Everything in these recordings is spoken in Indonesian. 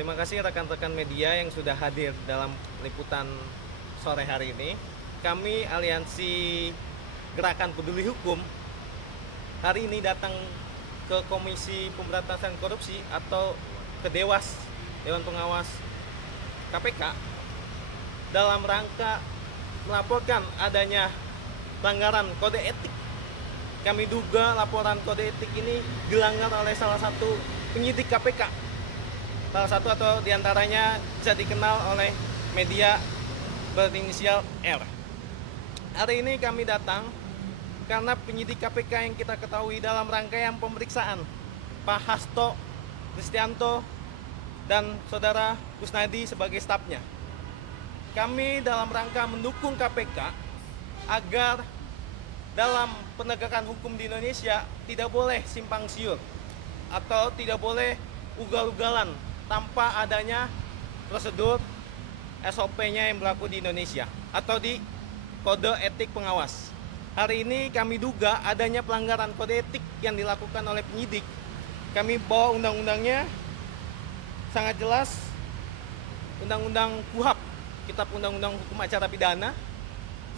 Terima kasih rekan-rekan media yang sudah hadir dalam liputan sore hari ini. Kami Aliansi Gerakan Peduli Hukum hari ini datang ke Komisi Pemberantasan Korupsi atau ke Dewas, Dewan Pengawas KPK, dalam rangka melaporkan adanya pelanggaran kode etik. Kami duga laporan kode etik ini dilanggar oleh salah satu penyidik KPK. Salah satu atau diantaranya bisa dikenal oleh media berinisial R. Hari ini kami datang karena penyidik KPK yang kita ketahui dalam rangkaian pemeriksaan Pak Hasto Kristianto dan saudara Kusnadi sebagai stafnya. Kami dalam rangka mendukung KPK agar dalam penegakan hukum di Indonesia tidak boleh simpang siur atau tidak boleh ugal-ugalan tanpa adanya prosedur SOP-nya yang berlaku di Indonesia atau di kode etik pengawas. Hari ini kami duga adanya pelanggaran kode etik yang dilakukan oleh penyidik. Kami bawa undang-undangnya sangat jelas, Undang-Undang KUHP, Kitab Undang-Undang Hukum Acara Pidana.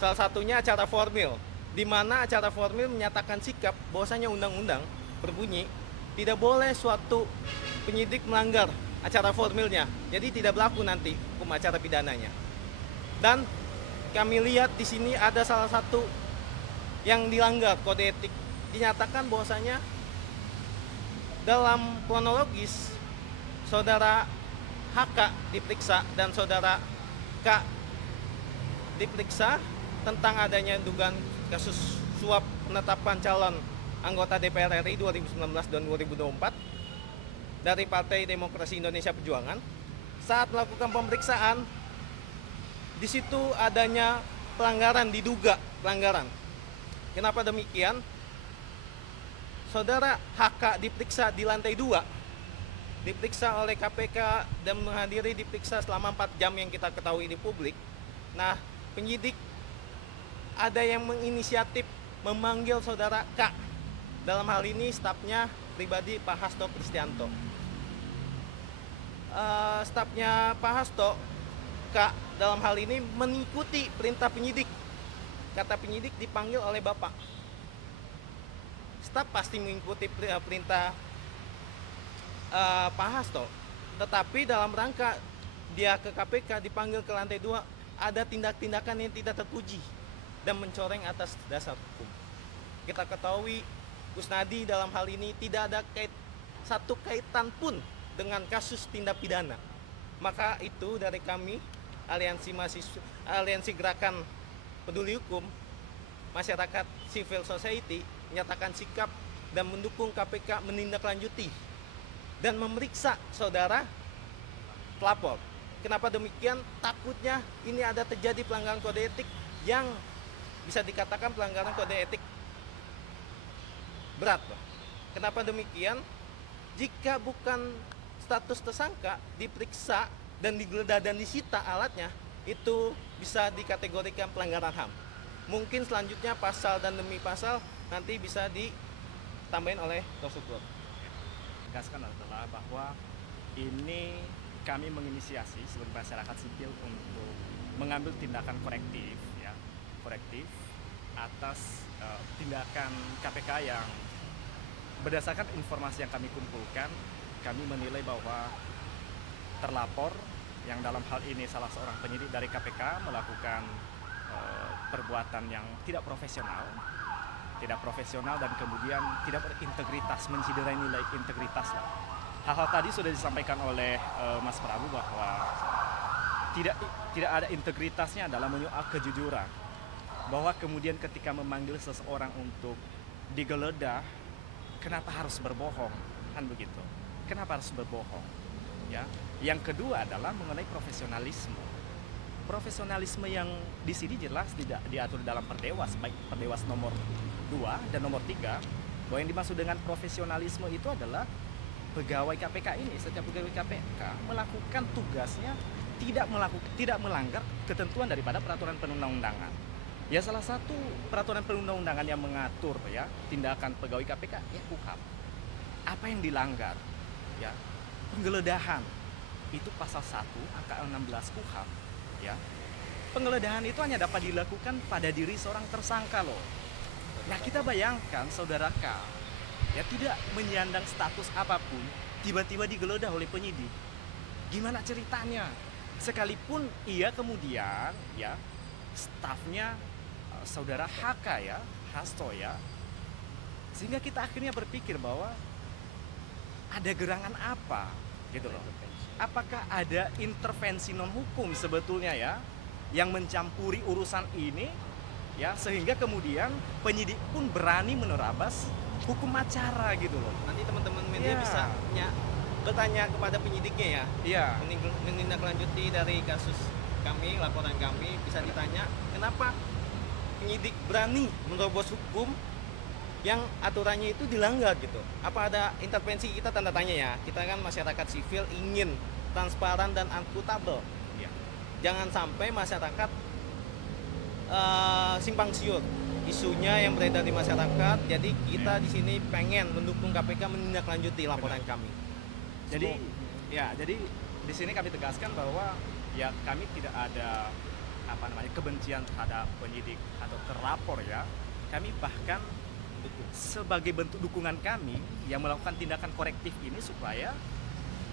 Salah satunya acara formil, di mana acara formil menyatakan sikap bahwasanya undang-undang berbunyi tidak boleh suatu penyidik melanggar acara formilnya, jadi tidak berlaku nanti hukum acara pidananya. Dan kami lihat di sini ada salah satu yang dilanggar kode etik, dinyatakan bahwasanya dalam kronologis saudara HK diperiksa dan saudara K diperiksa tentang adanya dugaan kasus suap penetapan calon anggota DPR RI 2019 dan 2024 dari Partai Demokrasi Indonesia Perjuangan. Saat melakukan pemeriksaan, di situ adanya pelanggaran, diduga pelanggaran. Kenapa demikian? Saudara HK diperiksa di lantai 2, diperiksa oleh KPK dan menghadiri diperiksa selama 4 jam yang kita ketahui di publik. Nah, penyidik ada yang menginisiatif memanggil saudara K, dalam hal ini stafnya pribadi Pak Hasto Kristianto. Stafnya Pak Hasto, Kak, dalam hal ini mengikuti perintah penyidik. Kata penyidik dipanggil oleh Bapak. Staf pasti mengikuti perintah Pak Hasto. Tetapi dalam rangka dia ke KPK dipanggil ke lantai 2, ada tindak-tindakan yang tidak terpuji dan mencoreng atas dasar hukum. Kita ketahui Kusnadi dalam hal ini tidak ada satu kaitan pun dengan kasus tindak pidana. Maka itu dari kami Aliansi Gerakan Peduli Hukum Masyarakat Civil Society menyatakan sikap dan mendukung KPK menindaklanjuti dan memeriksa saudara pelapor. Kenapa demikian? Takutnya ini ada terjadi pelanggaran kode etik yang bisa dikatakan pelanggaran kode etik berat. Kenapa demikian? Jika bukan status tersangka, diperiksa dan digeledah dan disita alatnya, itu bisa dikategorikan pelanggaran HAM. Mungkin selanjutnya pasal dan demi pasal nanti bisa ditambahin oleh Prosedur. Tegaskan adalah bahwa ini kami menginisiasi sebagai masyarakat sipil untuk mengambil tindakan korektif, ya, korektif atas tindakan KPK yang berdasarkan informasi yang kami kumpulkan, kami menilai bahwa terlapor yang dalam hal ini salah seorang penyidik dari KPK melakukan perbuatan yang tidak profesional dan kemudian tidak berintegritas, menciderai nilai integritas. Hal-hal tadi sudah disampaikan oleh Mas Prabu bahwa tidak ada integritasnya dalam menyoal kejujuran, bahwa kemudian ketika memanggil seseorang untuk digeledah, kenapa harus berbohong, kan begitu? Kenapa harus berbohong? Ya. Yang kedua adalah mengenai profesionalisme. Profesionalisme yang di sini jelas tidak diatur dalam Perdewas, baik Perdewas nomor 2 dan nomor 3, bahwa yang dimaksud dengan profesionalisme itu adalah pegawai KPK ini, setiap pegawai KPK melakukan tugasnya tidak melanggar ketentuan daripada peraturan perundang-undangan. Ya, salah satu peraturan perundang-undangan yang mengatur ya tindakan pegawai KPK ya KUHP. Apa yang dilanggar? Ya, penggeledahan. itu pasal 1 angka 16 KUHP, ya. Penggeledahan itu hanya dapat dilakukan pada diri seorang tersangka loh. Nah, kita bayangkan saudara K, ya, tidak menyandang status apapun, tiba-tiba digeledah oleh penyidik. Gimana ceritanya? Sekalipun ia kemudian, ya, stafnya saudara HK, ya, Hasto, ya, sehingga kita akhirnya berpikir bahwa ada gerangan apa, gitu loh. Apakah ada intervensi non hukum sebetulnya, ya, yang mencampuri urusan ini, ya, sehingga kemudian penyidik pun berani menerabas hukum acara, gitu loh. Nanti teman-teman media Iya. bisa bertanya kepada penyidiknya ya, Iya, menindaklanjuti dari kasus kami, laporan kami, bisa ditanya kenapa penyidik berani menerobos hukum yang aturannya itu dilanggar gitu. Apa ada intervensi? Kita tanda tanya ya. Kita kan masyarakat sivil ingin transparan dan akuntabel. iya. Jangan sampai masyarakat simpang siur isunya yang beredar di masyarakat. Jadi kita di sini pengen mendukung KPK menindaklanjuti laporan kami. Jadi, ya, jadi di sini kami tegaskan bahwa ya kami tidak ada kebencian terhadap penyidik atau terlapor, ya. Kami bahkan sebagai bentuk dukungan kami yang melakukan tindakan korektif ini supaya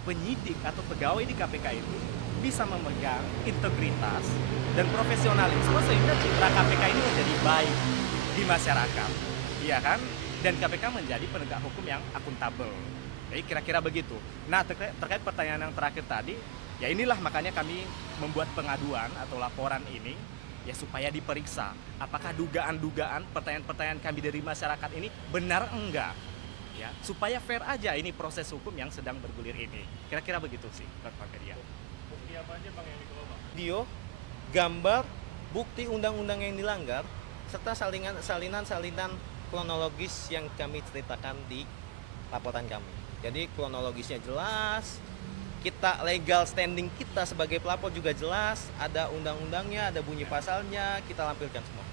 penyidik atau pegawai di KPK itu bisa memegang integritas dan profesionalisme sehingga citra KPK ini menjadi baik di masyarakat, iya kan? Dan KPK menjadi penegak hukum yang akuntabel. Jadi kira-kira begitu. Nah, terkait pertanyaan yang terakhir tadi, ya inilah makanya kami membuat pengaduan atau laporan ini, ya, supaya diperiksa apakah dugaan-dugaan pertanyaan-pertanyaan kami dari masyarakat ini benar enggak, ya, supaya fair aja ini proses hukum yang sedang bergulir ini. Kira-kira begitu sih, Pak Media. Bukti apa aja Bang yang dikelola, Bang? Video, gambar, bukti undang-undang yang dilanggar, serta salinan kronologis yang kami ceritakan di laporan kami. Jadi kronologisnya jelas, kita legal standing kita sebagai pelapor juga jelas, ada undang-undangnya, ada bunyi pasalnya, kita lampirkan semua.